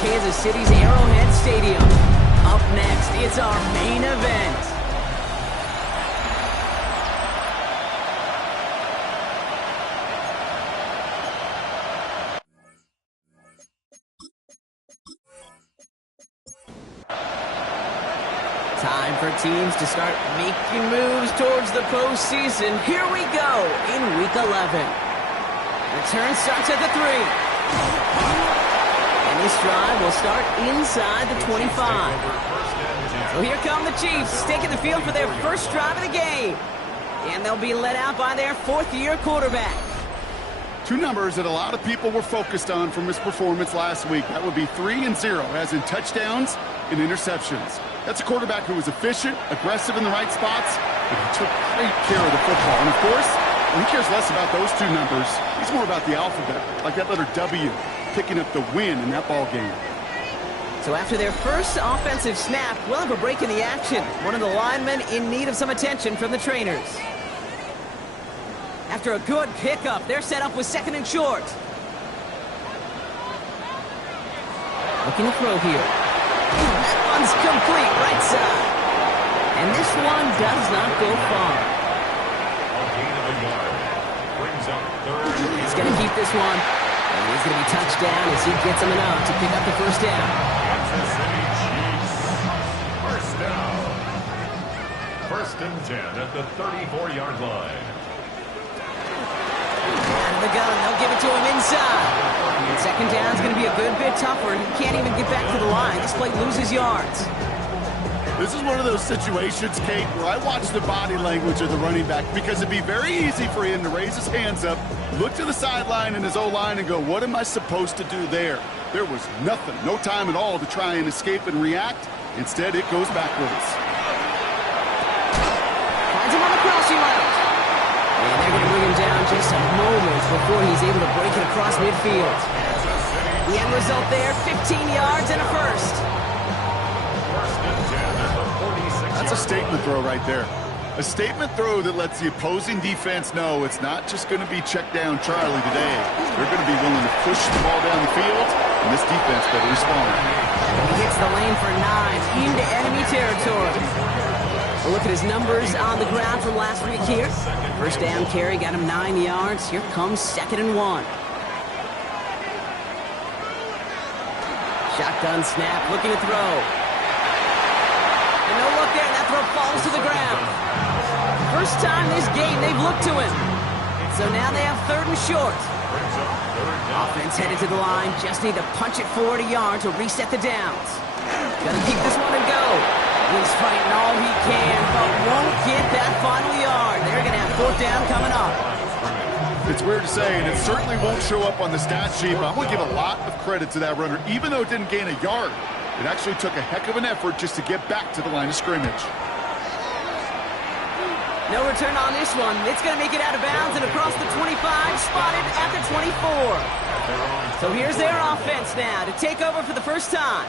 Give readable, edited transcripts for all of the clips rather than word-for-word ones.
Kansas City's Arrowhead Stadium. Up next, it's our main event. Time for teams to start making moves towards the postseason. Here we go in Week 11. Return starts at the 3. And this drive will start inside the 25. So here come the Chiefs, taking the field for their first drive of the game. And they'll be led out by their fourth-year quarterback. Two numbers that a lot of people were focused on from his performance last week. That would be 3 and 0, as in touchdowns and interceptions. That's a quarterback who was efficient, aggressive in the right spots, and he took great care of the football. And, of course, he cares less about those two numbers. He's more about the alphabet, like that letter W, picking up the win in that ball game. So after their first offensive snap, we'll have a break in the action. One of the linemen in need of some attention from the trainers. After a good pickup, they're set up with 2nd and short. Looking to throw here. That one's complete, right side. And this one does not go far. He's going to keep this one. And he's going to be touched down as he gets him enough to pick up the first down. Kansas City Chiefs. First down. 1st and 10 at the 34-yard line. Out of the gun, they'll give it to him inside. And 2nd down is going to be a good bit tougher. He can't even get back to the line. This play loses yards. This is one of those situations, Kate, where I watch the body language of the running back, because it'd be very easy for him to raise his hands up, look to the sideline and his O-line and go, what am I supposed to do there? There was nothing, no time at all to try and escape and react. Instead, it goes backwards. Finds him on the crossing route. And they're going to bring him down just a moment before he's able to break it across midfield. The end result there, 15 yards and a first. That's a statement throw right there. A statement throw that lets the opposing defense know it's not just going to be check down Charlie today. They're going to be willing to push the ball down the field, and this defense better respond. He hits the lane for 9 into enemy territory. A look at his numbers on the ground from last week here. First down carry got him 9 yards. Here comes 2nd and 1. Shotgun snap, looking to throw. And no look there, and that throw falls to the ground. First time this game they've looked to him. So now they have 3rd and short. Offense headed to the line, just need to punch it 40 yards to reset the downs. Gonna keep this one and go. He's fighting all he can, but won't get that final yard. They're gonna have 4th down coming up. It's weird to say, and it certainly won't show up on the stat sheet, but I'm going to give a lot of credit to that runner. Even though it didn't gain a yard, it actually took a heck of an effort just to get back to the line of scrimmage. No return on this one. It's going to make it out of bounds and across the 25, spotted at the 24. So here's their offense now to take over for the first time.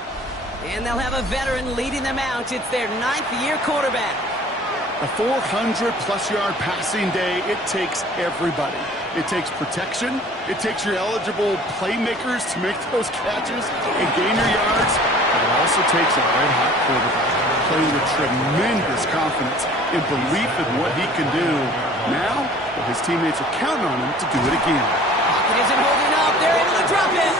And they'll have a veteran leading them out. It's their 9th-year quarterback. A 400-plus-yard passing day, it takes everybody. It takes protection. It takes your eligible playmakers to make those catches and gain your yards. But it also takes a red-hot quarterback playing with tremendous confidence and belief in what he can do. Now, his teammates are counting on him to do it again. Pocket isn't holding up. They're able to drop it.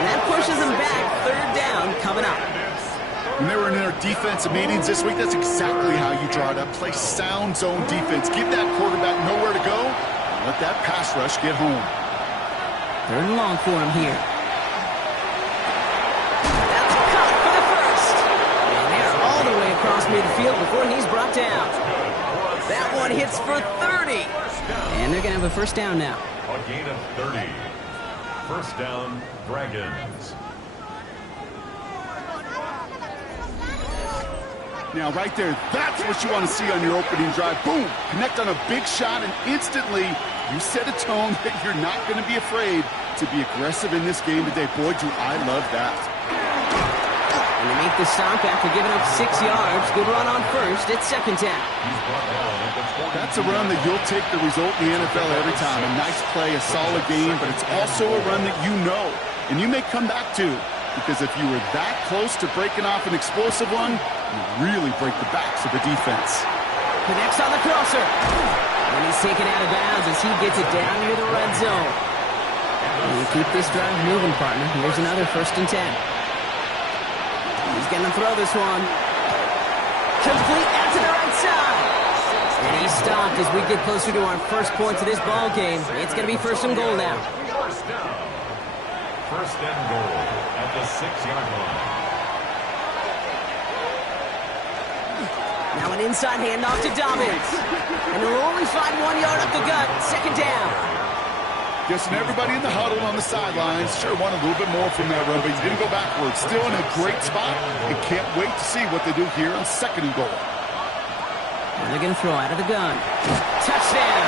And that pushes them back. 3rd down coming up. When they were in their defensive meetings this week, that's exactly how you draw it up. Play sound zone defense. Give that quarterback nowhere to go. And let that pass rush get home. 3rd and long for him here. That's caught for the first. And they're all the way across midfield before he's brought down. That one hits for 30. And they're going to have a 1st down now. A gain of 30. 1st down, Dragons. Now, right there, that's what you want to see on your opening drive. Boom! Connect on a big shot, and instantly you set a tone that you're not going to be afraid to be aggressive in this game today. Boy, do I love that. And they make the stop after giving up 6 yards. Good run on first. It's 2nd down. That's a run that you'll take the result in the NFL every time. A nice play, a solid game, but it's also a run that you know, and you may come back to. because if you were that close to breaking off an explosive one, you really break the backs of the defense. Connects on the crosser. And he's taken out of bounds as he gets it down near the red zone. And you keep this drive moving, partner. Here's another 1st and 10. He's going to throw this one. Complete out to the right side. And he's stopped as we get closer to our first points of this ball game. It's going to be 1st and goal now. 1st and goal at the 6-yard line. Now an inside handoff to Dobbins. And they'll only find 1 yard up the gut. 2nd down. Guessing everybody in the huddle on the sidelines sure wanted a little bit more from that run, but he didn't go backwards. Still in a great spot and can't wait to see what they do here on 2nd and goal. And they're going to throw out of the gun. Touchdown.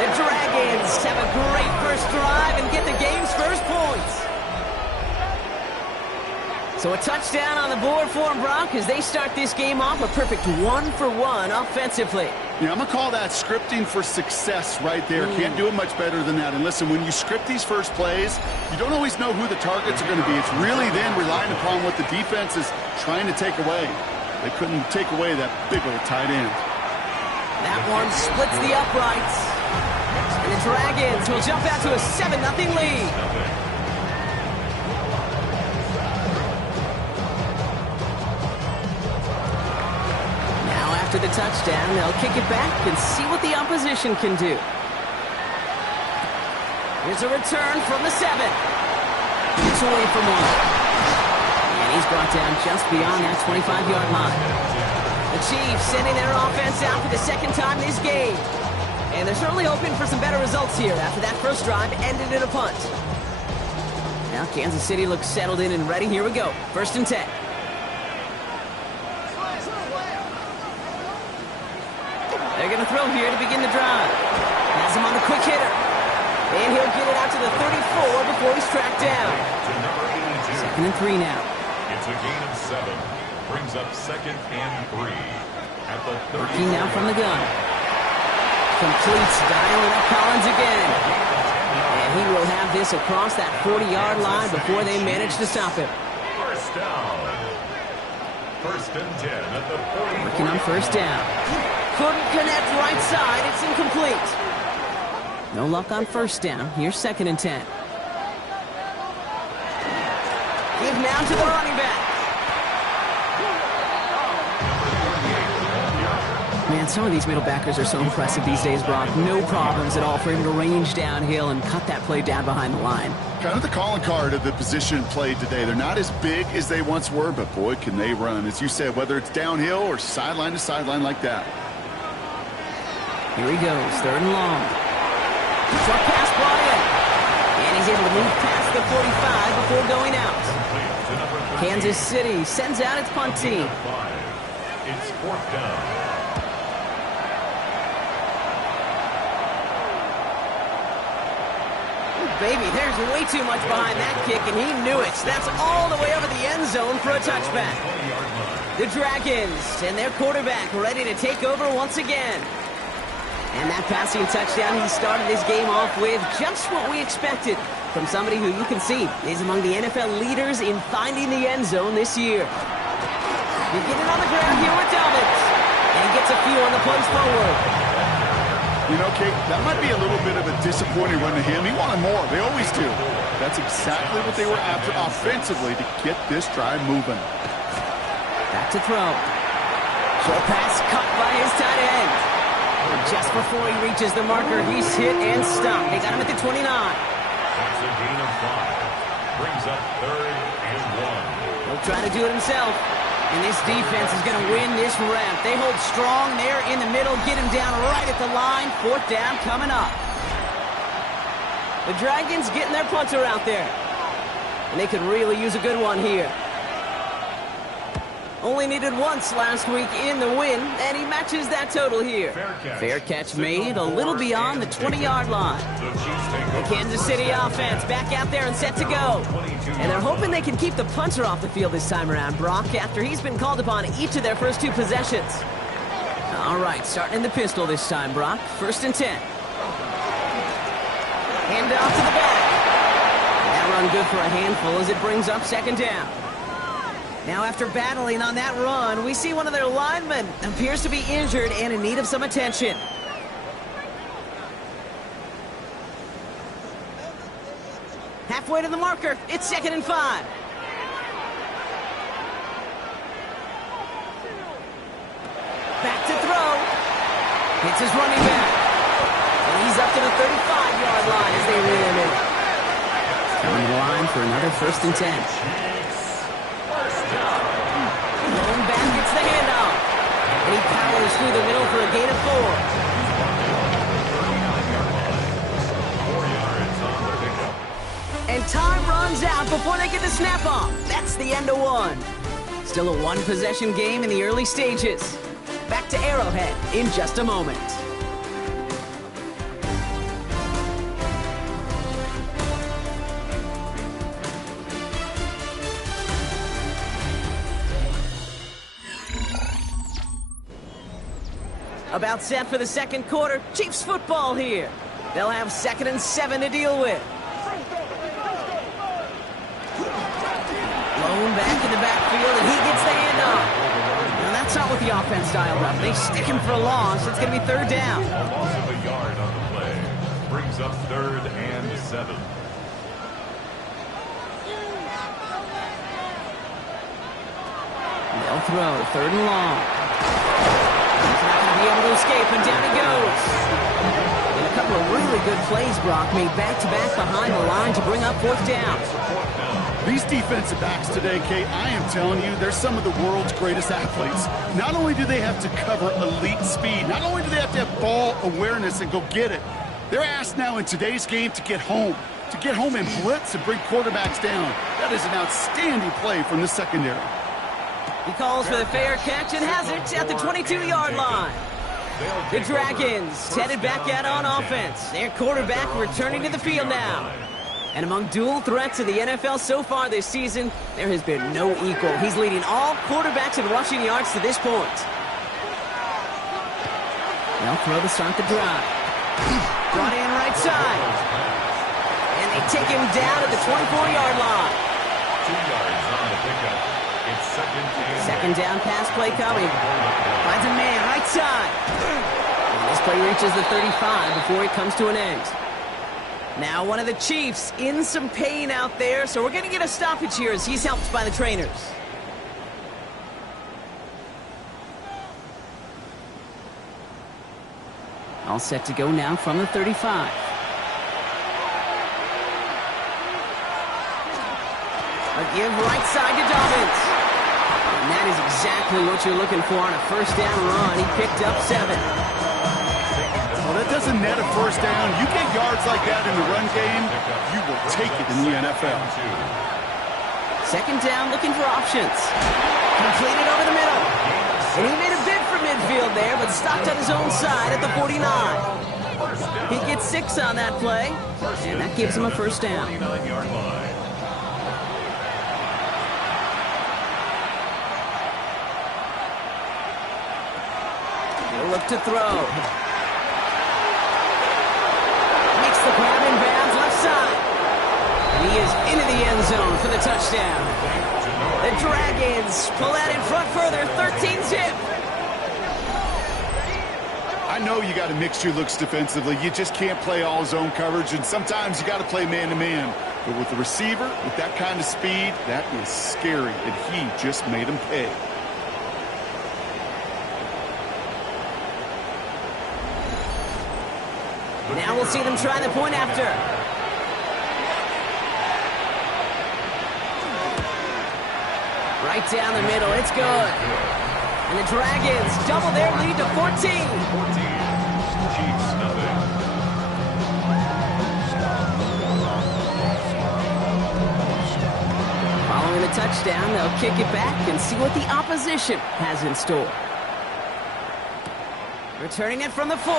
The Dragons have a great first drive and get the game's first points. So a touchdown on the board for them, Brock, as they start this game off a perfect 1-for-1 offensively. Yeah, I'm going to call that scripting for success right there. Can't do it much better than that. And listen, when you script these first plays, you don't always know who the targets are going to be. It's really then relying upon what the defense is trying to take away. They couldn't take away that big old tight end. That one splits the uprights. And the Dragons will jump out to a 7-0 lead. After the touchdown, they'll kick it back and see what the opposition can do. Here's a return from the 7. It's away from 1. And he's brought down just beyond that 25-yard line. The Chiefs sending their offense out for the 2nd time this game. And they're certainly hoping for some better results here after that first drive ended in a punt. Now Kansas City looks settled in and ready. Here we go. 1st and 10. They're going to throw here to begin the drive. Has him on the quick hitter. And he'll get it out to the 34 before he's tracked down. 2nd and 3 now. It's a gain of 7. Brings up 2nd and 3. At the 30. Working now from the gun. Completes, dialing up Collins again. And he will have this across that 40-yard line before they manage to stop him. 1st down. 1st and 10 at the 40. Working on 1st down. Couldn't connect right side. It's incomplete. No luck on 1st down. Here's 2nd and 10. Give now to the running back. Man, some of these middle backers are so impressive these days, Brock. No problems at all for him to range downhill and cut that play down behind the line. Kind of the calling card of the position played today. They're not as big as they once were, but boy, can they run. As you said, whether it's downhill or sideline to sideline like that. Here he goes, 3rd and long. Short pass brought in. And he's able to move past the 45 before going out. Kansas City sends out its punt team. It's 4th down. Baby, there's way too much behind that kick, and he knew it. That's all the way over the end zone for a touchback. The Dragons and their quarterback ready to take over once again. And that passing touchdown he started his game off with, just what we expected from somebody who you can see is among the NFL leaders in finding the end zone this year. You get it on the ground here with Dobbins. And he gets a few on the punch forward. You know, Kate, that might be a little bit of a disappointing run to him. He wanted more. They always do. That's exactly what they were after offensively to get this drive moving. Back to throw. Short pass cut by his tight end. And just before he reaches the marker, he's hit and stopped. They got him at the 29. That's a gain of 5. Brings up 3rd and 1. He'll try to do it himself. And this defense is going to win this rep. They hold strong there in the middle, get him down right at the line. 4th down coming up. The Dragons getting their punter out there. And they could really use a good one here. Only needed once last week in the win, and he matches that total here. Fair catch made a little beyond the 20-yard line. The Kansas City offense back out there and set to go. And they're hoping they can keep the punter off the field this time around, Brock, after he's been called upon each of their first 2 possessions. All right, starting in the pistol this time, Brock. 1st and 10. Hand off to the back. That run good for a handful as it brings up second down. Now after battling on that run, we see one of their linemen appears to be injured and in need of some attention. Halfway to the marker, it's 2nd and 5. Back to throw. Hits his running back. And he's up to the 35-yard line as they reel him in. Coming to the line for another 1st and 10. Lone back gets the handoff. And he powers through the middle for a gain of 4. And time runs out before they get the snap off. That's the end of one. Still a one-possession game in the early stages. Back to Arrowhead in just a moment. About set for the second quarter. Chiefs football here. They'll have 2nd and 7 to deal with. Lone back in the backfield, and he gets the handoff. Now, that's not what the offense dialed up. They stick him for a loss. It's going to be 3rd down. Loss of a yard on the play. Brings up 3rd and 7. They'll throw 3rd and long. He's not going to be able to escape, and down he goes. And a couple of really good plays, Brock, made back-to-back behind the line to bring up 4th down. These defensive backs today, Kate, I am telling you, they're some of the world's greatest athletes. Not only do they have to cover elite speed, not only do they have to have ball awareness and go get it, they're asked now in today's game to get home and blitz and bring quarterbacks down. That is an outstanding play from the secondary. He calls for the fair catch and has it at the 22-yard line. The Dragons headed back out on offense. Their quarterback returning to the field now. And among dual threats in the NFL so far this season, there has been no equal. He's leading all quarterbacks in rushing yards to this point. They'll throw to start the drive. Brought in right side. And they take him down at the 24-yard line. 2 yards on the pickup. It's 2nd down pass play coming. Finds a man right side. And this play reaches the 35 before it comes to an end. Now one of the Chiefs in some pain out there, so we're going to get a stoppage here as he's helped by the trainers. All set to go now from the 35. A give right side to Dobbins. And that is exactly what you're looking for on a 1st down run. He picked up 7. Well, that doesn't net a 1st down. You get yards like that in the run game, you will take it in the NFL. 2nd down, looking for options. Completed over the middle. And he made a bid for midfield there, but stopped on his own side at the 49. He gets 6 on that play, and that gives him a 1st down. He'll look to throw. Makes the grab in bounds left side. And he is into the end zone for the touchdown. The Dragons pull out in front further, 13-zip. I know you got to mix your looks defensively. You just can't play all zone coverage, and sometimes you got to play man-to-man. But with the receiver, with that kind of speed, that is scary, and he just made him pay. Now we'll see them try the point after. Right down the middle, it's good. And the Dragons double their lead to 14. Chiefs nothing. Following the touchdown, they'll kick it back and see what the opposition has in store. Returning it from the 4.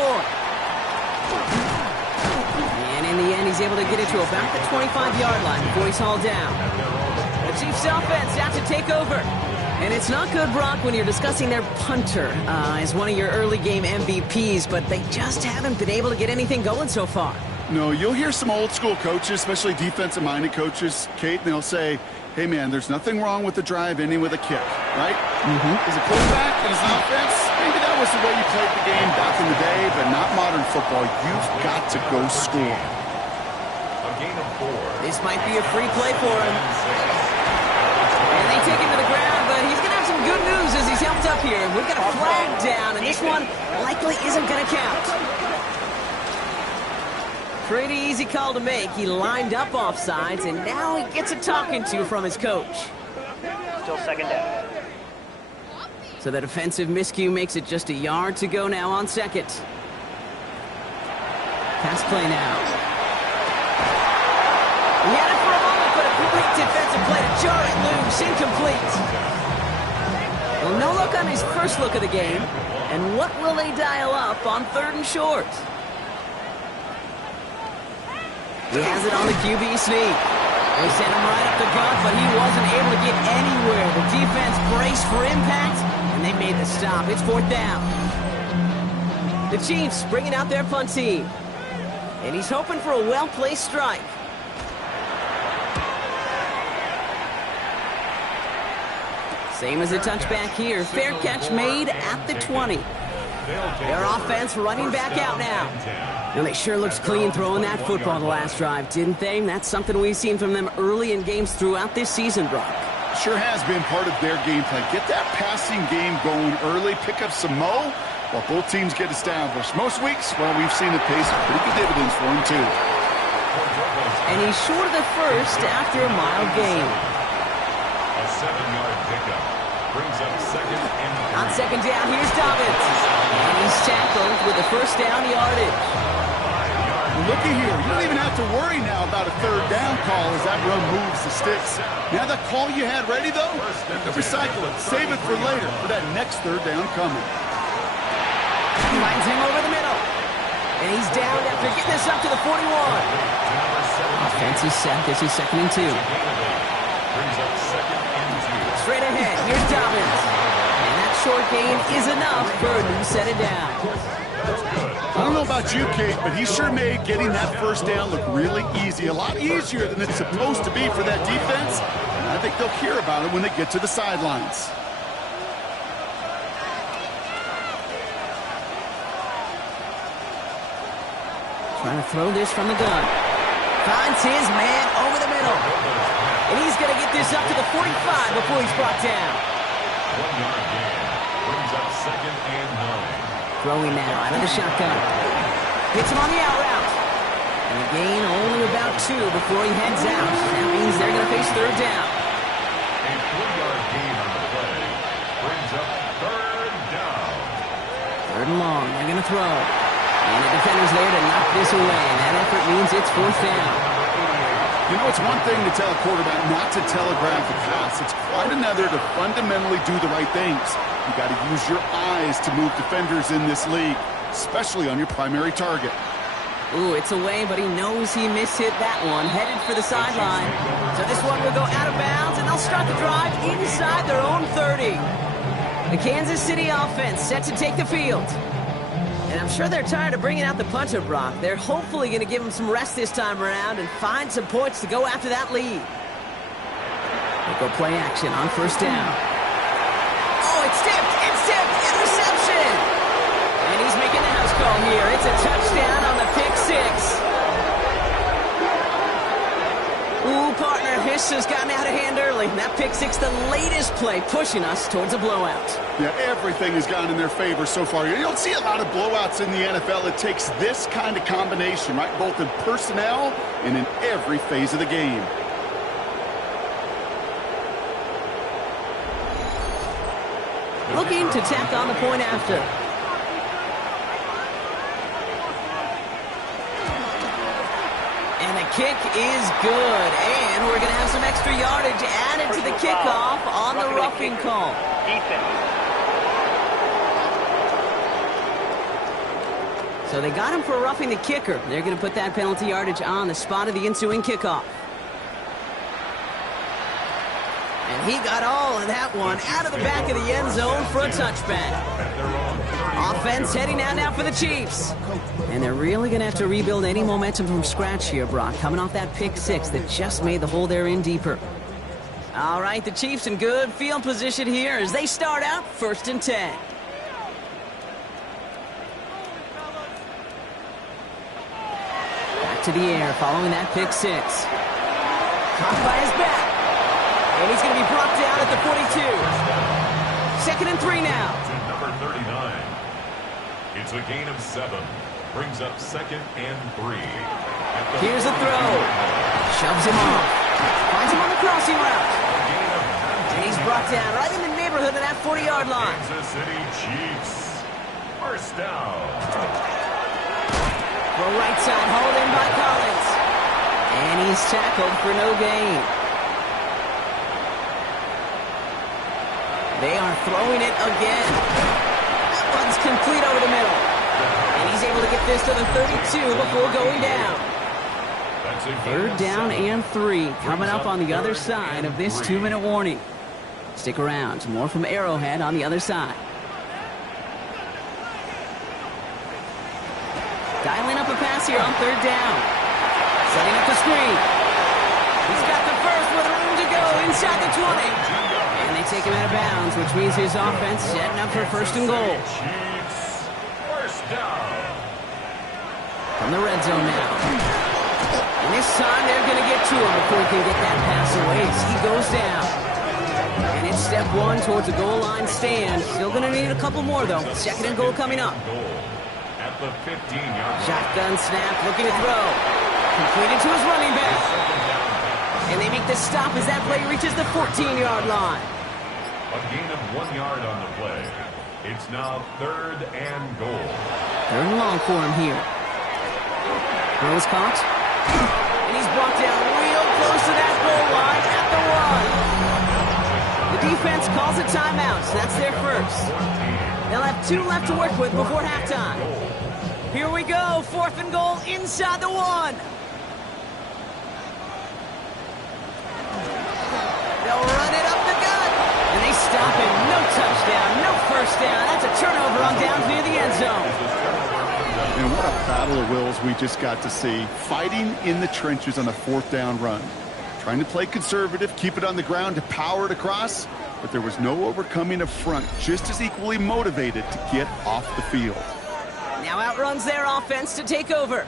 And in the end, he's able to get it to about the 25-yard line before he's hauled down. The Chiefs offense out to take over. And it's not good, Brock, when you're discussing their punter as one of your early game MVPs, but they just haven't been able to get anything going so far. No, you'll hear some old school coaches, especially defensive-minded coaches, Kate, and they'll say, hey, man, there's nothing wrong with the drive ending with a kick, right? As a quarterback and as an offense, maybe that was the way you played the game back in the day, but not modern football. You've got to go score. A gain of 4. This might be a free play for him. And they take him to the ground, but he's going to have some good news as he's helped up here. We've got a flag down, and this one likely isn't going to count. Pretty easy call to make. He lined up offsides, and now he gets a talking to from his coach. Still second down. So the defensive miscue makes it just a yard to go now on second. Pass play now. He had it for a moment, but a great defensive play to jar it loose. Incomplete. Well, no look on his first look of the game. And what will they dial up on 3rd and short? He has it on the QB sneak. They sent him right up the gut, but he wasn't able to get anywhere. The defense braced for impact, and they made the stop. It's 4th down. The Chiefs bringing out their punt team. And he's hoping for a well-placed strike. Same as a touchback here. Fair catch made at the 20. Their offense running back out now. And they sure looks clean throwing that football the last drive, didn't they? That's something we've seen from them early in games throughout this season, Brock. Sure has been part of their game plan. Get that passing game going early, pick up some mo, while both teams get established. Most weeks, well, we've seen it pay some pretty good dividends for them, too. And he's short of the first after a mild gain. A 7-yard pickup brings up second and 3. On second down, here's Dobbins. And he's tackled with the first down yardage. Looky here, you don't even have to worry now about a 3rd down call as that run moves the sticks. Now that call you had ready, though, recycle it, save it for later for that next 3rd down coming. Finds him over the middle. And he's down after getting this up to the 41. Offense is set. This is 2nd and 2. Brings up second and 2. Straight ahead, here's Dobbins. And that short gain is enough for a new set it down. I don't know about you, Kate, but he sure made getting that 1st down look really easy. A lot easier than it's supposed to be for that defense. And I think they'll hear about it when they get to the sidelines. Trying to throw this from the gun. Finds his man over the middle. And he's going to get this up to the 45 before he's brought down. 1-yard gain brings up second and 9. Throwing now out of the shotgun. Hits him on the out route. And the gain only about 2 before he heads out. That means they're going to face 3rd down. A 3-yard gain on the play brings up 3rd down. 3rd and long. They're going to throw. And the defender's there to knock this away. That effort means it's 4th down. You know, it's one thing to tell a quarterback not to telegraph a pass. It's quite another to fundamentally do the right things. You got to use your eyes to move defenders in this league, especially on your primary target. Ooh, it's away, but he knows he mishit that one. Headed for the sideline. So this one will go out of bounds, and they'll start the drive inside their own 30. The Kansas City offense set to take the field. And I'm sure they're tired of bringing out the punter, Brock. They're hopefully going to give him some rest this time around and find some points to go after that lead. They go play action on 1st down. Oh, it's tipped! It's tipped! Interception! And he's making the house call here. It's a touchdown on the pick 6. Ooh, partner, this has gotten out of hand early. That pick 6, the latest play, pushing us towards a blowout. Yeah, everything has gone in their favor so far. You don't see a lot of blowouts in the NFL. It takes this kind of combination, right? Both in personnel and in every phase of the game. Looking to tack on the point after. And the kick is good. And we're going to have some extra yardage added to the kickoff on the roughing call. So they got him for roughing the kicker. They're going to put that penalty yardage on the spot of the ensuing kickoff. And he got all of that one out of the back of the end zone for a touchback. Offense heading out now for the Chiefs. And they're really going to have to rebuild any momentum from scratch here, Brock, coming off that pick six that just made the hole they're in deeper. All right, the Chiefs in good field position here as they start out 1st and 10. Back to the air following that pick six. Caught by his back. And he's going to be brought down at the 42. 2nd and 3 now. To number 39. It's a gain of 7. Brings up 2nd and 3. Here's a throw. Shoves him off. Finds him on the crossing route. And he's brought down right in the neighborhood of that 40-yard line. Kansas City Chiefs. 1st down. The right side hauled in by Collins. And he's tackled for no gain. They are throwing it again. That one's complete over the middle. And he's able to get this to the 32 before going down. 3rd down and 3 coming up on the other side of this 2-minute warning. Stick around. More from Arrowhead on the other side. Dialing up a pass here on 3rd down. Setting up the screen. He's got the first with room to go inside the 20. And they take him out of bounds, which means his offense setting up for 1st and goal. Chiefs. 1st down. From the red zone now. And this time they're going to get to him before he can get that pass away. So he goes down. And it's step 1 towards a goal line stand. Still going to need a couple more, though. 2nd and goal coming up. At the 15-yard line. Shotgun snap, looking to throw. Completed to his running back. And they make the stop as that play reaches the 14-yard line. A gain of 1 yard on the play. It's now 3rd and goal. 3rd and long for him here. Throw is caught. And he's brought down real close to that goal line at the 1. The defense calls a timeout, so that's their first. They'll have 2 left to work with before halftime. Here we go, 4th and goal inside the 1. They'll run it up the gut. And they stop him. No touchdown, no 1st down. That's a turnover on downs near the end zone. And what a battle of wills we just got to see. Fighting in the trenches on a 4th down run. Trying to play conservative, keep it on the ground to power it across. But there was no overcoming a front just as equally motivated to get off the field. Now outruns their offense to take over.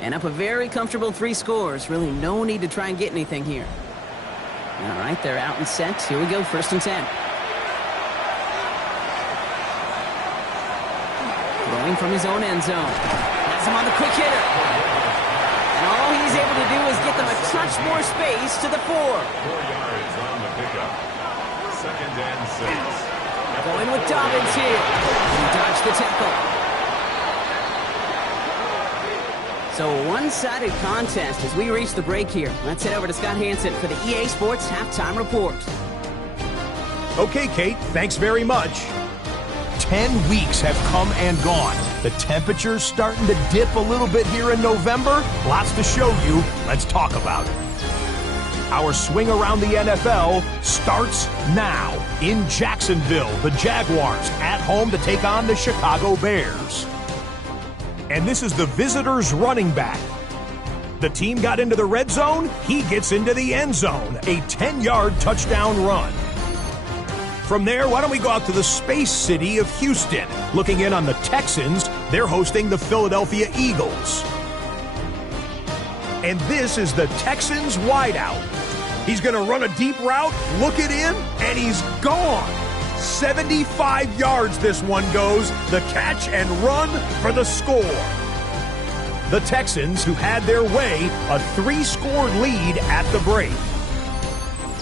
And up a very comfortable 3 scores. Really no need to try and get anything here. All right, they're out and set. Here we go, 1st and 10. Throwing from his own end zone. Has him on the quick hitter. And all he's able to do is get them a touch more space to the 4. 4 yards on the pickup. 2nd and 6. Going with Dobbins here. He dodged the tackle. So a one-sided contest as we reach the break here. Let's head over to Scott Hansen for the EA Sports Halftime Report. Okay, Kate, thanks very much. 10 weeks have come and gone. The temperature's starting to dip a little bit here in November. Lots to show you. Let's talk about it. Our swing around the NFL starts now. In Jacksonville, the Jaguars at home to take on the Chicago Bears. And this is the visitors' running back. The team got into the red zone. He gets into the end zone. A 10-yard touchdown run. From there, why don't we go out to the space city of Houston? Looking in on the Texans, they're hosting the Philadelphia Eagles. And this is the Texans wideout. He's going to run a deep route, look it in, and he's gone. 75 yards this one goes. The catch and run for the score. The Texans, who had their way, a 3-score lead at the break.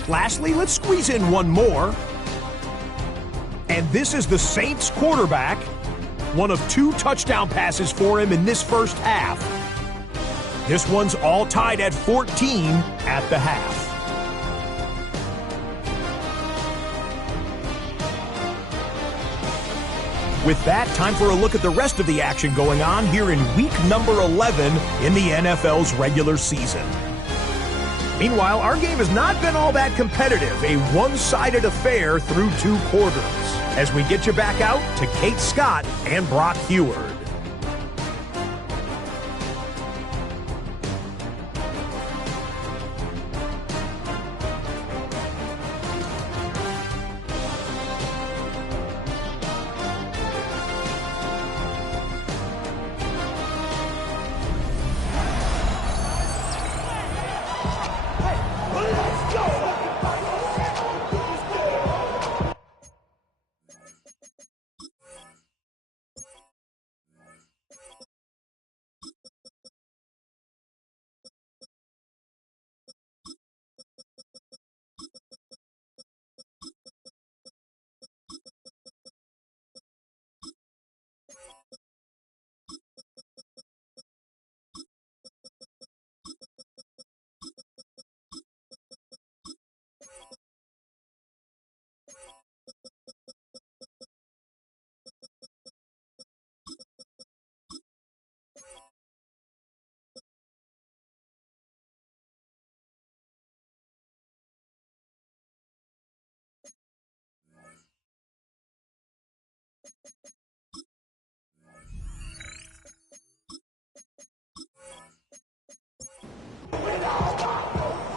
Lastly, let's squeeze in one more. And this is the Saints quarterback. One of 2 touchdown passes for him in this first half. This one's all tied at 14 at the half. With that, time for a look at the rest of the action going on here in week number 11 in the NFL's regular season. Meanwhile, our game has not been all that competitive, a one-sided affair through 2 quarters. As we get you back out to Kate Scott and Brock Huard.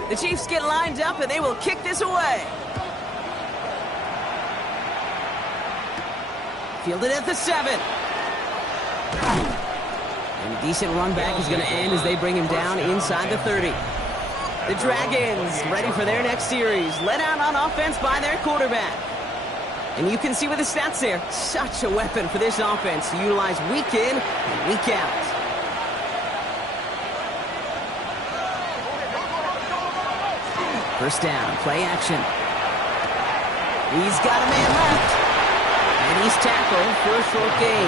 The Chiefs get lined up, and they will kick this away. Fielded at the 7. And a decent run back is going to end as they bring him down inside the 30. The Dragons ready for their next series. Led out on offense by their quarterback. And you can see with the stats there, such a weapon for this offense to utilize week in and week out. First down, play action. He's got a man left. And he's tackled for a short gain.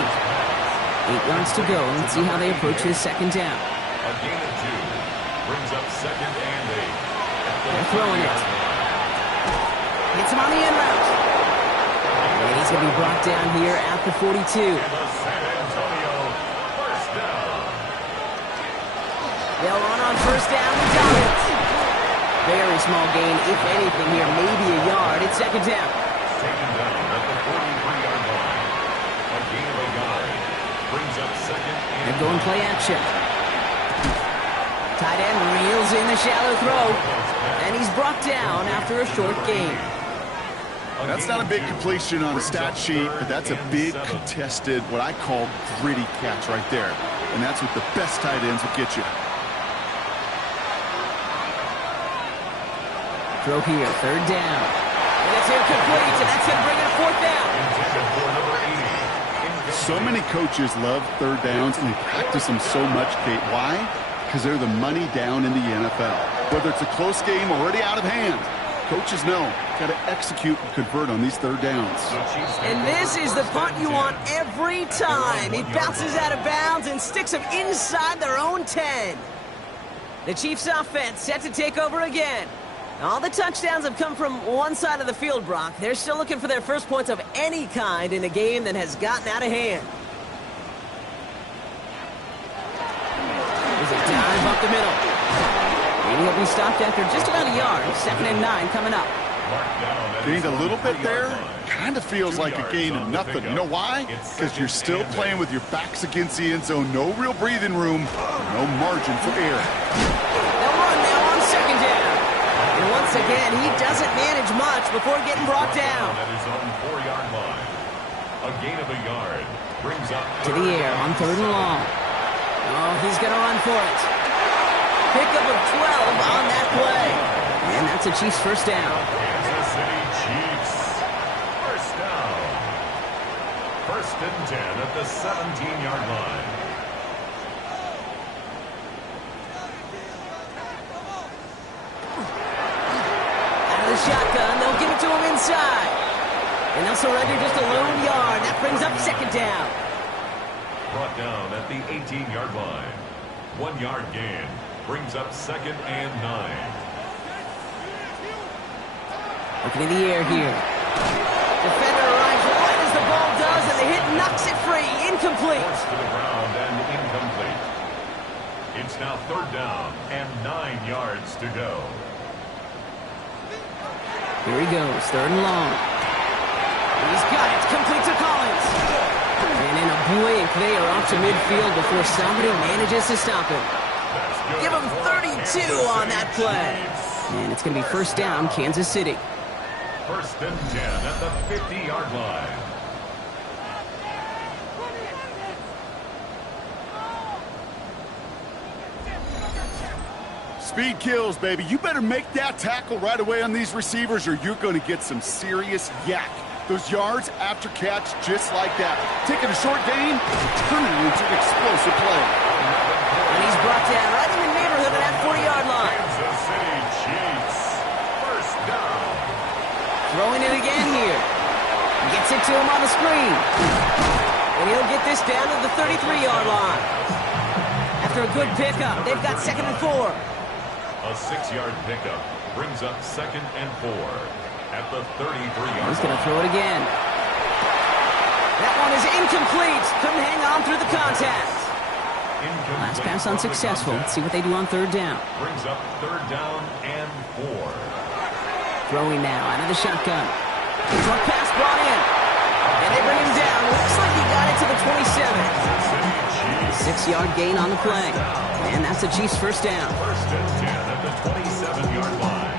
8 yards to go. Let's see how they approach his second down. A gain of 2. Brings up 2nd and 8. They're throwing it. Hits him on the end route. And he's going to be brought down here at the 42. And the San Antonio first down. They'll run on first down with Dobbins. Very small gain, if anything here, maybe a yard. It's second down. Taken down at the 43-yard line. A gain of a yard. Brings up 2nd and They're going play action. Tight end reels in the shallow throw. And he's brought down after a short gain. That's not a big completion on the stat sheet, but that's a big contested, what I call gritty catch right there. And that's what the best tight ends will get you. Throw here, third down. And it's incomplete, and that's going to bring it a fourth down. intended for number 80. So many coaches love third downs, and they practice them so much, Kate. Why? Because they're the money down in the NFL. Whether it's a close game already out of hand, coaches know, got to execute and convert on these third downs. And this is the punt you want every time. It bounces out of bounds and sticks them inside their own 10. The Chiefs offense set to take over again. All the touchdowns have come from one side of the field, Brock. They're still looking for their first points of any kind in a game that has gotten out of hand. There's a dive up the middle. And he'll be stopped after just about a yard. 2nd and 9 coming up. Gained a little bit there. Kind of feels like a gain of nothing. You know why? Because you're still playing with your backs against the end zone. No real breathing room. No margin for error. They'll run now on second down. And once again, he doesn't manage much before getting brought down. At his own 4-yard line. A gain of a yard. Brings up To the air on 3rd and long. Oh, he's going to run for it. Pickup of 12 on that play. And that's a Chiefs first down. Kansas City Chiefs. First down. 1st and 10 at the 17-yard line. The shotgun, they'll give it to him inside. And they'll surrender just a lone yard. That brings up second down. Brought down at the 18-yard line. 1-yard gain. Brings up 2nd and 9. Looking in the air here. Defender arrives right as the ball does, and the hit knocks it free. Incomplete. Forced to the ground and incomplete. It's now 3rd down and 9 yards to go. Here he goes, 3rd and long. He's got it, complete to Collins. And in a blink, they are off to midfield before somebody manages to stop him. Give him 32 on that play. And it's going to be 1st down, Kansas City. 1st and 10 at the 50-yard line. Speed kills, baby. You better make that tackle right away on these receivers or you're going to get some serious yak. Those yards after catch just like that. Taking a short gain, turning it into an explosive play. And he's brought down right in the neighborhood of that 40-yard line. Kansas City Chiefs. 1st down. Throwing it again here. Gets it to him on the screen. And he'll get this down to the 33-yard line. After a good pickup, they've got 2nd and 4. A 6-yard pickup brings up 2nd and 4 at the 33-yard line. He's going to throw it again. That one is incomplete. Couldn't hang on through the contact. Last pass unsuccessful. Let's see what they do on 3rd down. Brings up 3rd down and 4. Throwing now out of the shotgun. Short pass brought in. And they bring him down. Looks like he got it to the 27. 6-yard gain on the play. And that's the Chiefs' 1st down. 1st and 10 at the 27-yard line.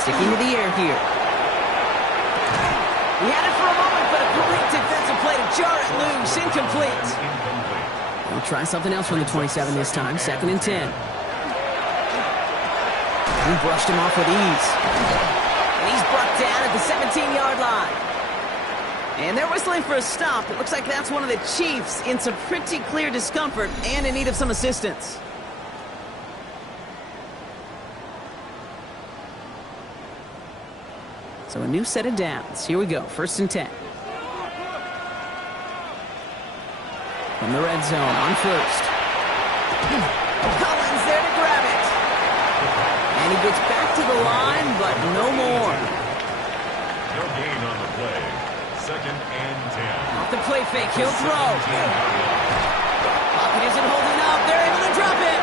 Sticking to the air here. He had it for a moment, but a great defensive play to jar it loose. Incomplete. They'll try something else from the 27 this time. 2nd and 10. He brushed him off with ease. And he's brought down at the 17-yard line. And they're whistling for a stop. It looks like that's one of the Chiefs in some pretty clear discomfort and in need of some assistance. So a new set of downs. Here we go. 1st and 10. From the red zone on 1st. Collins there to grab it. And he gets back to the line, but no more. No gain on the play. 2nd and 10. Off the play fake, he'll throw. Pocket isn't holding up. They're able to drop it.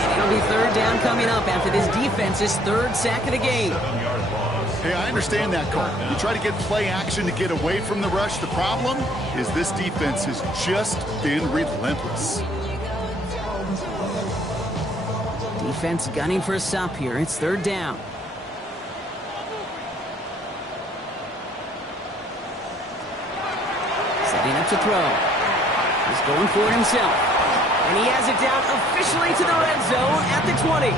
And it'll be 3rd down coming up after this defense's 3rd sack of the game. 7-yard loss. Hey, I understand that call. You try to get play action to get away from the rush. The problem is this defense has just been relentless. Defense gunning for a stop here. It's 3rd down. Setting up to throw. He's going for it himself. And he has it down officially to the red zone at the 20.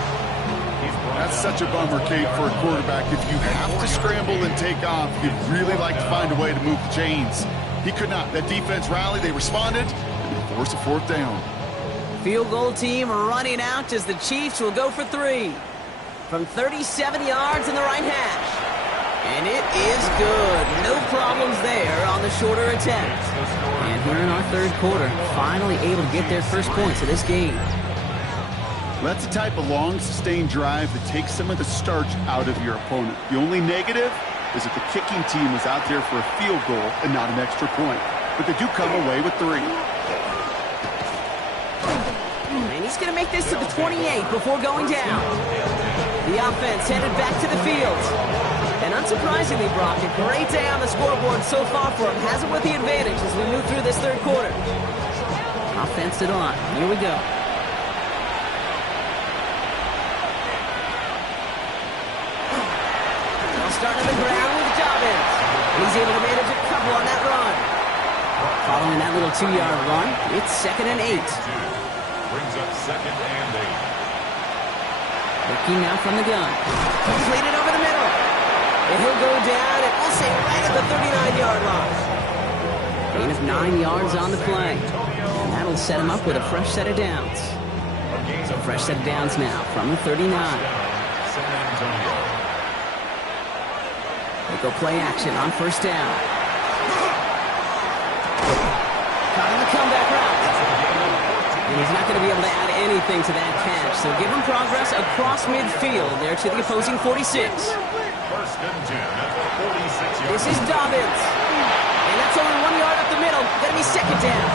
That's such a bummer, Kate, for a quarterback. If you have to scramble and take off, you'd really like to find a way to move the chains. He could not. That defense rallied. They responded. And forced a 4th down. Field goal team running out as the Chiefs will go for 3. From 37 yards in the right hash. And it is good. No problems there on the shorter attempt. And here in our 3rd quarter, finally able to get their first points of this game. That's the type of long, sustained drive that takes some of the starch out of your opponent. The only negative is that the kicking team was out there for a field goal and not an extra point. But they do come away with 3. And he's going to make this to the 28 before going down. The offense headed back to the field. And unsurprisingly, Brock, a great day on the scoreboard so far for him. Has it with the advantage as we move through this 3rd quarter. Offense to the line. Here we go. Starting the ground with Dobbins. He's able to manage a couple on that run. Following that little 2-yard run, it's 2nd and 8. Brings up 2nd and 8. Looking now from the gun. Completed over the middle. And he'll go down and we'll say right at the 39-yard line. Gain of 9 yards on the play. And that'll set him up with a fresh set of downs. So fresh set of downs now from the 39. San Antonio. They go play action on 1st down. Caught in the comeback route. And he's not going to be able to add anything to that catch. So give him progress across midfield there to the opposing 46. 1st and 10 at the 46-yard. This is Dobbins. And that's only 1 yard up the middle. Going to be 2nd down.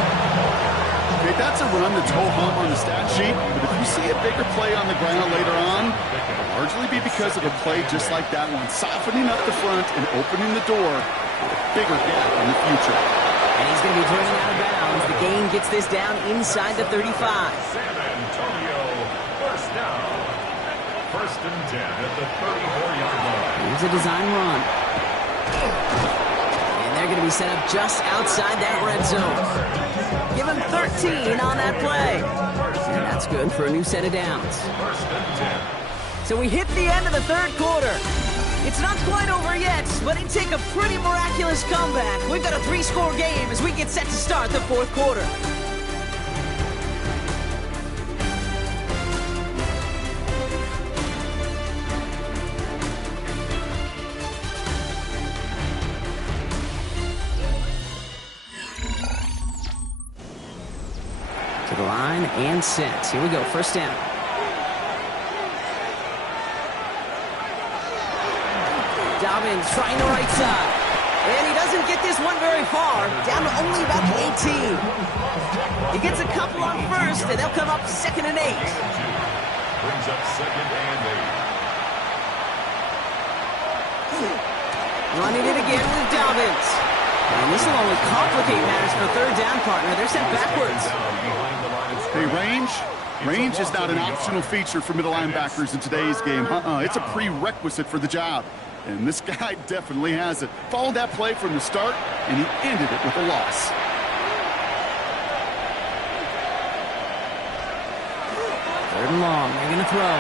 Okay, that's a run that's ho-hum on the stat sheet, but if you see a bigger play on the ground later on, it'll largely be because of a play just like that one, softening up the front and opening the door for a bigger gap in the future. And he's going to be driven out of bounds. The gain gets this down inside the 35. San Antonio, first down. First and 10 at the 34-yard line. Here's a design run. And they're going to be set up just outside that red zone. Give him 13 on that play. And that's good for a new set of downs. First and 10. So we hit the end of the third quarter. It's not quite over yet, but it'd take a pretty miraculous comeback. We've got a 3-score game as we get set to start the fourth quarter. To the line and set. Here we go, first down. Dobbins trying the right side. And he doesn't get this one very far. Down to only about the 18. He gets a couple on first, and they'll come up second and 8. Brings up second and 8. Running it again with Dobbins. And this will only complicate matters for third down, partner. They're sent backwards. Hey, range is not an optional feature for middle linebackers in today's game. It's a prerequisite for the job. And this guy definitely has it. Followed that play from the start, and he ended it with a loss. Third and long. They're going to throw.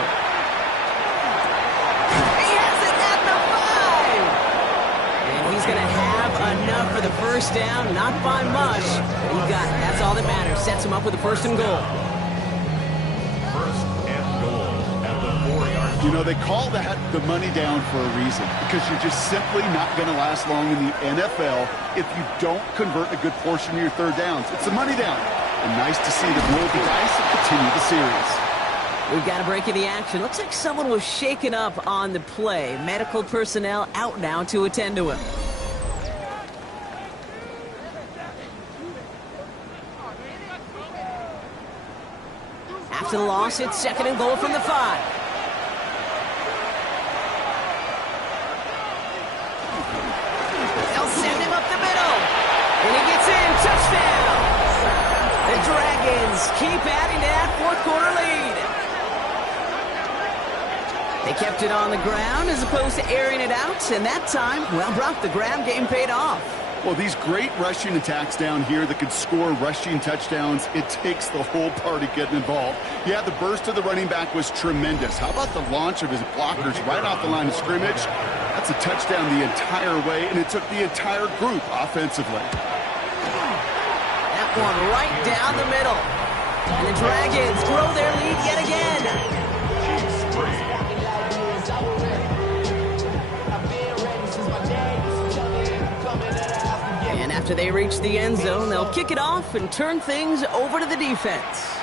He has it at the 5! And he's going to have enough for the first down. Not by much. But he got it. That's all that matters. Sets him up with a first and goal. First and goal at the 4-yard line. You know, they call that the money down for a reason, because you're just simply not going to last long in the NFL if you don't convert a good portion of your third downs. It's the money down. And nice to see them roll the dice and continue the series. We've got a break in the action. Looks like someone was shaken up on the play. Medical personnel out now to attend to him. After the loss, it's second and goal from the 5. They'll send him up the middle. And he gets in. Touchdown. The Dragons keep adding to that fourth quarter lead. They kept it on the ground as opposed to airing it out. And that time, well, Brock, the ground game paid off. Well, these great rushing attacks down here that could score rushing touchdowns, it takes the whole party getting involved. Yeah, the burst of the running back was tremendous. How about the launch of his blockers right off the line of scrimmage? That's a touchdown the entire way, and it took the entire group offensively. That one right down the middle. And the Dragons grow their lead yet again. And after they reach the end zone, they'll kick it off and turn things over to the defense.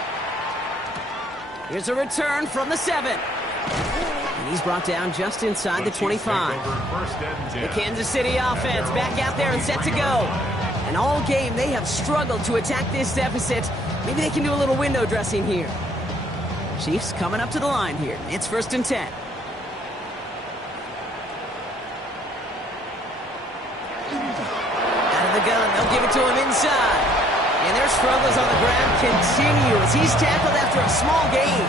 Here's a return from the 7. And he's brought down just inside the 25. The Kansas City offense back out there and set to go. And all game, they have struggled to attack this deficit. Maybe they can do a little window dressing here. Chiefs coming up to the line here. It's first and 10. Out of the gun, they'll give it to him inside. And their struggles on the ground continue as he's tackled after a small gain.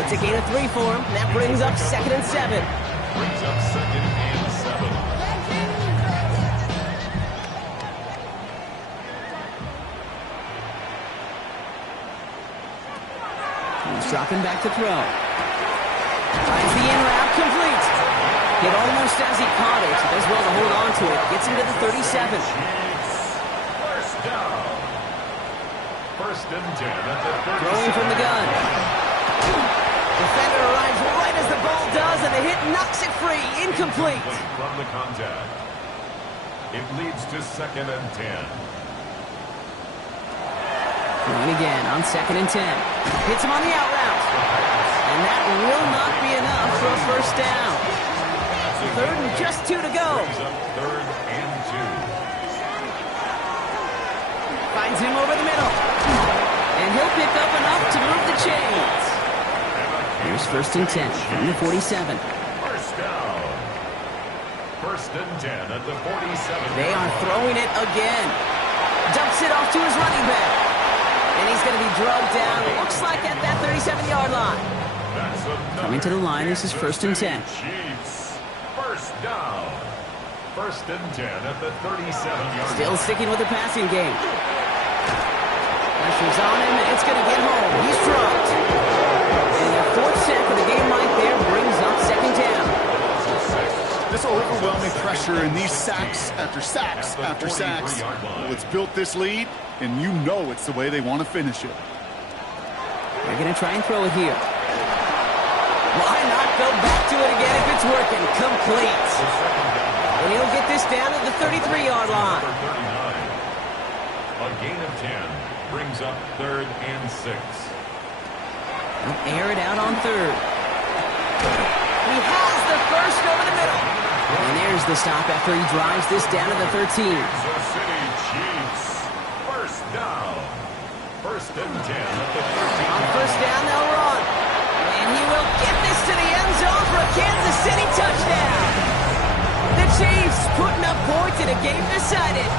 It's a gain of 3 for him. That brings up second and 7. Brings up second and 7. He's dropping back to throw. Finds the in route complete. Hit almost as he caught it. Does well to hold on to it. Gets him to the 37. First down. First and 10 at the 37. Throwing from the gun. Defender arrives right as the ball does, and the hit knocks it free. Incomplete. From the contact. It leads to second and 10. Throwing again on second and 10. Hits him on the out route. And that will not be enough for a first down. Third and just 2 to go. Brings up third and 2. By finds him over the middle. And he'll pick up enough to move the chains. Here's 1st and 10 from the 47. First down. 1st and 10 at the 47. They are throwing it again. Dumps it off to his running back. And he's going to be drugged down, looks like at that 37-yard line. Coming to the line, this is 1st and 10. Chiefs. First down. 1st and 10 at the 37-yard line. Still sticking with the passing game. Pressure's on him, and it's going to get home. He's dropped. And their 4th sack of the game right there brings up 2nd down. This overwhelming pressure and these sacks after sacks after sacks, well, it's built this lead, and you know it's the way they want to finish it. They're going to try and throw it here. Why not go back to it again if it's working? Complete. And he'll get this down at the 33-yard line. A gain of 10 brings up 3rd and 6. They'll air it out on 3rd. He has the first over the middle. And there's the stop after he drives this down to the 13. Kansas City Chiefs. First down. 1st and 10 at the 13. On 1st down, they'll run. And he will get this to the end zone for a Kansas City touchdown. The Chiefs putting up points in a game decided.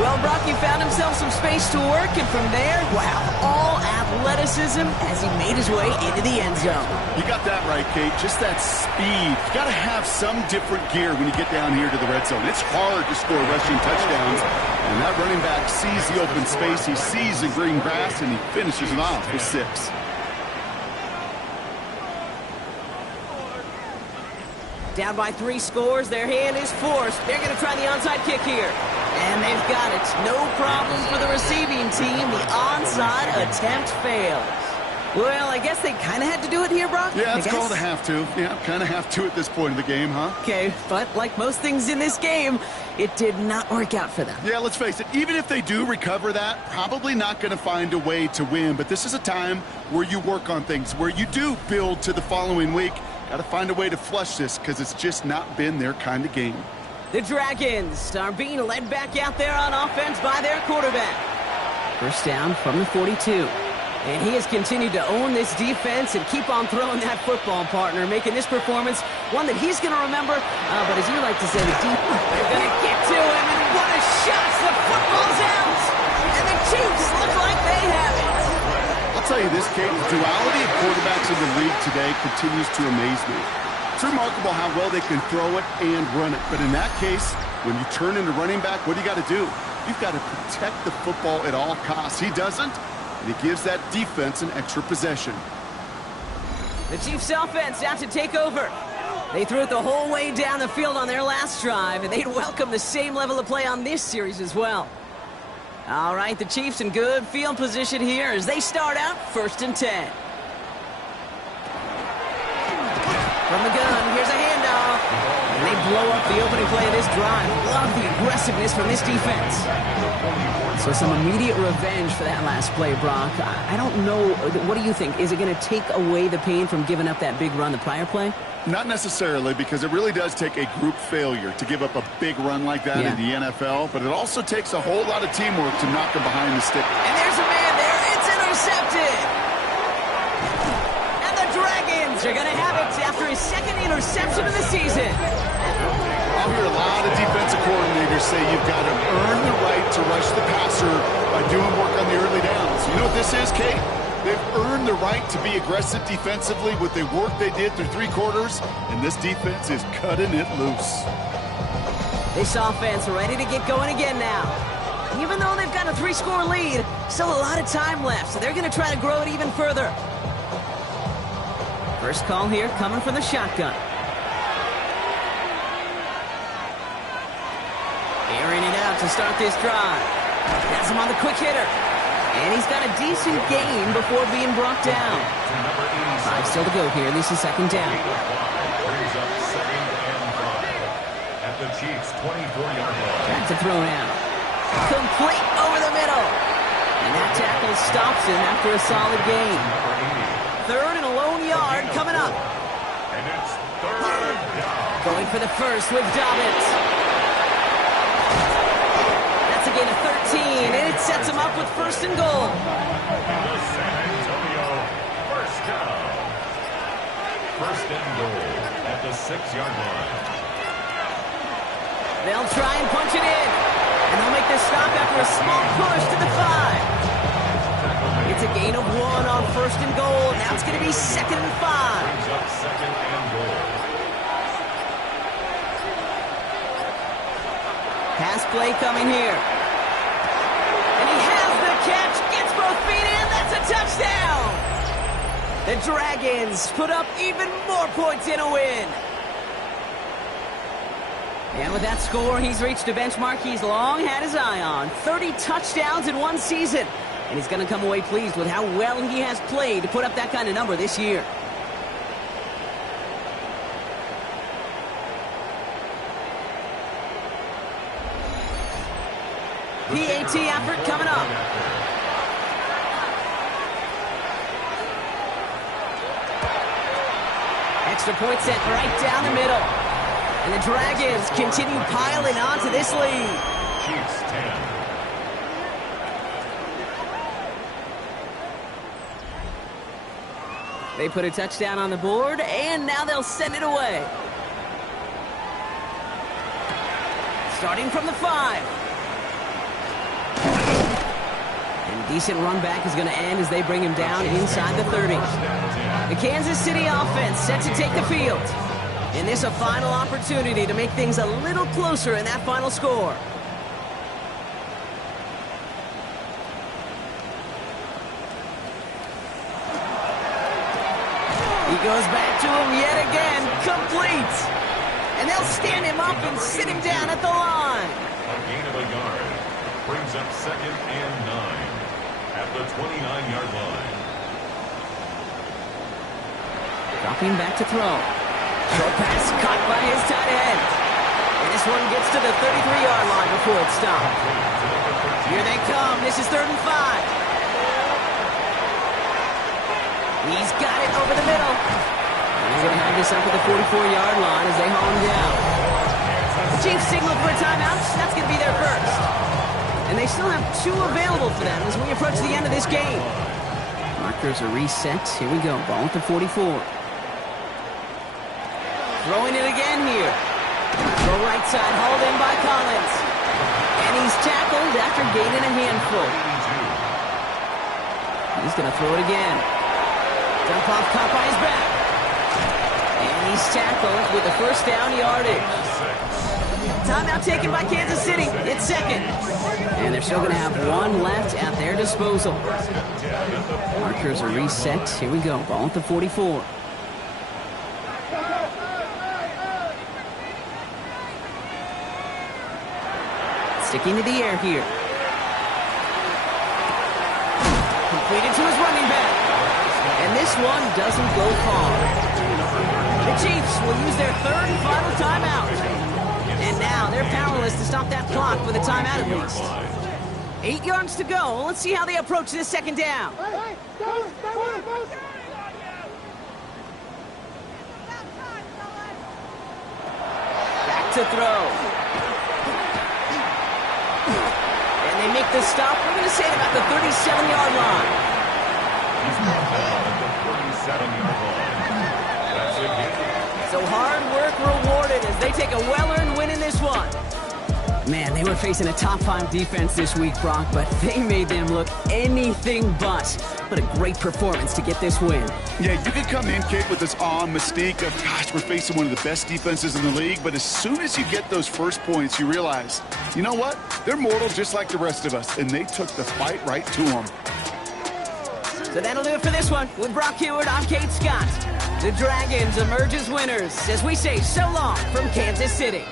Well, Brock, he found himself some space to work, and from there, wow, all athleticism as he made his way into the end zone. You got that right, Kate. Just that speed. You got to have some different gear when you get down here to the red zone. It's hard to score rushing touchdowns, and that running back sees the open space, he sees the green grass, and he finishes it off with 6. Down by 3 scores, their hand is forced. They're going to try the onside kick here. And they've got it. No problems for the receiving team. The onside attempt fails. Well, I guess they kind of had to do it here, Brock? Yeah, it's called a have to. Yeah, kind of have to at this point in the game, huh? Okay, but like most things in this game, it did not work out for them. Yeah, let's face it, even if they do recover that, probably not going to find a way to win. But this is a time where you work on things, where you do build to the following week. Got to find a way to flush this because it's just not been their kind of game. The Dragons are being led back out there on offense by their quarterback. 1st down from the 42. And he has continued to own this defense and keep on throwing that football, partner, making this performance one that he's going to remember. But as you like to say, the deep, they're going to get to him, and what a shot! The football's out, and the Chiefs look like they have it. I'll tell you this, Kate, the duality of quarterbacks in the league today continues to amaze me. It's remarkable how well they can throw it and run it. But in that case, when you turn into running back, what do you got to do? You've got to protect the football at all costs. He doesn't. And he gives that defense an extra possession. The Chiefs offense out to take over. They threw it the whole way down the field on their last drive, and they'd welcome the same level of play on this series as well. All right, the Chiefs in good field position here as they start out 1st and 10. From the gun, here's a handoff. And they blow up the opening play of this drive. Love the aggressiveness from this defense. So some immediate revenge for that last play, Brock. I don't know. What do you think? Is it going to take away the pain from giving up that big run the prior play? Not necessarily, because it really does take a group failure to give up a big run like that in the NFL. But it also takes a whole lot of teamwork to knock him behind the stick. And there's a man there. It's intercepted. And the Dragons are going to have it after his 2nd interception of the season. I'll hear a lot of defensive coordinators say you've got to earn the right to rush the passer by doing work on the early downs. You know what this is, Kate? They've earned the right to be aggressive defensively with the work they did through 3 quarters, and this defense is cutting it loose. This offense ready to get going again now. Even though they've got a 3-score lead, still a lot of time left, so they're going to try to grow it even further. First call here coming from the shotgun. Airing it out to start this drive. Has him on the quick hitter. And he's got a decent gain before being brought down. 5 still to go here. This is 2nd down. Brings up 2nd and 5 at the Chiefs' 24-yard line. Back to throw now. Complete over the middle. And that tackle stops him after a solid gain. 3rd and a lone yard coming up. And it's 3rd down. Going for the first with Dobbins. That's a gain of 13, and it sets him up with first and goal. The San Antonio first down. First and goal at the 6-yard line. They'll try and punch it in, and they'll make this stop after a small push to the 5. It's a gain of 1 on first and goal. Now it's going to be 2nd and 5. Brings up 2nd and goal. Pass play coming here. And he has the catch, gets both feet in, that's a touchdown! The Dragons put up even more points in a win. And with that score, he's reached a benchmark he's long had his eye on. 30 touchdowns in one season. And he's going to come away pleased with how well he has played to put up that kind of number this year. PAT effort coming up. Extra point set right down the middle. And the Dragons continue piling onto this lead. Chiefs 10. They put a touchdown on the board, and now they'll send it away. Starting from the 5. And decent run back is going to end as they bring him down inside the 30. The Kansas City offense set to take the field. And this a final opportunity to make things a little closer in that final score. He goes back to him yet again, complete. And they'll stand him up and sit him down at the line. A gain of a yard. Brings up 2nd and 9 at the 29-yard line. Dropping back to throw. Short pass caught by his tight end. And this one gets to the 33-yard line before it's stopped. Here they come. This is 3rd and 5. He's got it over the middle. And they're going to have this up at the 44-yard line as they haul him down. The Chiefs signaled for a timeout. That's going to be their first. And they still have 2 available for them as we approach the end of this game. Markers are reset. Here we go. Ball at the 44. Throwing it again here. Throw right side, hauled in by Collins. And he's tackled after gaining a handful. He's going to throw it again. Dump off caught by his back. And he's tackled with the first down yardage. Timeout taken by Kansas City. It's 2nd. And they're still going to have 1 left at their disposal. Markers are reset. Here we go. Ball at the 44. Sticking to the air here. Completed to his running back. And this one doesn't go far. The Chiefs will use their 3rd and final timeout. And now they're powerless to stop that clock with a timeout at least. 8 yards to go. Let's see how they approach this 2nd down. Back to throw. They make the stop. We're going to say it about the 37-yard line. He's brought down at the 37-yard line. That's a hit. So hard work rewarded as they take a well-earned win in this one. Man, they were facing a top 5 defense this week, Brock, but they made them look anything but. What a great performance to get this win. Yeah, you can come in, Kate, with this awe and mystique of, gosh, we're facing one of the best defenses in the league, but as soon as you get those first points, you realize, you know what? They're mortal just like the rest of us, and they took the fight right to them. So that'll do it for this one. With Brock Huard, I'm Kate Scott. The Dragons emerge as winners as we say so long from Kansas City.